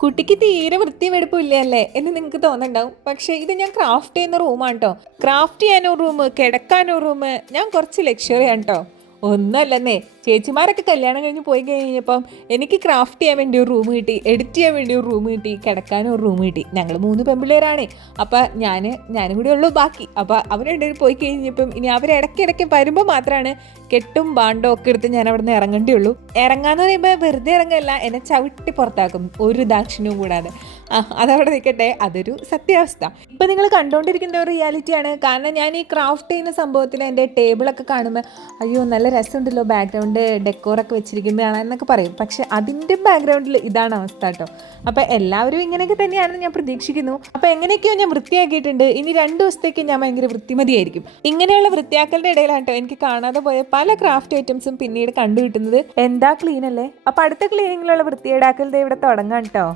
കുട്ടിക്ക് തീരെ വൃത്തിയും വെടുപ്പില്ല അല്ലേ എന്ന് നിങ്ങൾക്ക് തോന്നുന്നുണ്ടാവും. പക്ഷെ ഇത് ഞാൻ ക്രാഫ്റ്റ് ചെയ്യുന്ന റൂമാണ് കേട്ടോ ക്രാഫ്റ്റ് ചെയ്യാനോ റൂം കിടക്കാനോ റൂം ഞാൻ കുറച്ച് ലക്ഷറിയാണ് കേട്ടോ ഒന്നല്ലെന്നേ. ചേച്ചിമാരൊക്കെ കല്യാണം കഴിഞ്ഞ് പോയി കഴിഞ്ഞപ്പം എനിക്ക് ക്രാഫ്റ്റ് ചെയ്യാൻ വേണ്ടി ഒരു റൂം കിട്ടി എഡിറ്റ് ചെയ്യാൻ വേണ്ടി ഒരു റൂം കിട്ടി കിടക്കാനും ഒരു റൂം കിട്ടി. ഞങ്ങൾ മൂന്ന് പെമ്പിള്ളേരാണ്. അപ്പം ഞാൻ ഞാനും കൂടി ഉള്ളൂ ബാക്കി. അപ്പോൾ അവർ രണ്ടുപേരും പോയി കഴിഞ്ഞപ്പം ഇനി അവർ ഇടയ്ക്കിടയ്ക്ക് വരുമ്പോൾ മാത്രമാണ് കെട്ടും ബാണ്ടോ ഒക്കെ എടുത്ത് ഞാൻ അവിടെ നിന്ന് ഇറങ്ങേണ്ടി ഉള്ളൂ. ഇറങ്ങാന്ന് പറയുമ്പോൾ വെറുതെ ഇറങ്ങല്ല എന്നെ ചവിട്ടി പുറത്താക്കും. ഒരു ദാക്ഷിണ്യവും കൂടാതെ. അതവിടെ നിൽക്കട്ടെ അതൊരു സത്യാവസ്ഥ. ഇപ്പം നിങ്ങൾ കണ്ടുകൊണ്ടിരിക്കുന്ന ഒരു റിയാലിറ്റിയാണ് കാരണം ഞാൻ ഈ ക്രാഫ്റ്റ് ചെയ്യുന്ന സംഭവത്തിന് എന്റെ ടേബിളൊക്കെ കാണുമ്പോൾ അയ്യോ നല്ല രസമുണ്ടല്ലോ ബാക്ക്ഗ്രൗണ്ട് ഡെക്കോറൊക്കെ വെച്ചിരിക്കുമ്പോഴാണ് എന്നൊക്കെ പറയും. പക്ഷെ അതിന്റെ ബാക്ക്ഗ്രൗണ്ടിൽ ഇതാണ് അവസ്ഥ കേട്ടോ. അപ്പോൾ എല്ലാവരും ഇങ്ങനെയൊക്കെ തന്നെയാണെന്ന് ഞാൻ പ്രതീക്ഷിക്കുന്നു. അപ്പോൾ എങ്ങനെയൊക്കെയോ ഞാൻ വൃത്തിയാക്കിയിട്ടുണ്ട്. ഇനി രണ്ട് ദിവസത്തേക്ക് ഞാൻ ഭയങ്കര വൃത്തിമതിയായിരിക്കും. ഇങ്ങനെയുള്ള വൃത്തിയാക്കലിന്റെ ഇടയിലാണ് കേട്ടോ എനിക്ക് കാണാതെ പോയ പല ക്രാഫ്റ്റ് ഐറ്റംസും പിന്നീട് കണ്ടുകിട്ടുന്നത്. എന്താ ക്ലീൻ അല്ലേ? അപ്പോൾ അടുത്ത ക്ലീനിങ്ങിലുള്ള വൃത്തിയേടാക്കൽ ഇവിടെ തുടങ്ങാം കേട്ടോ.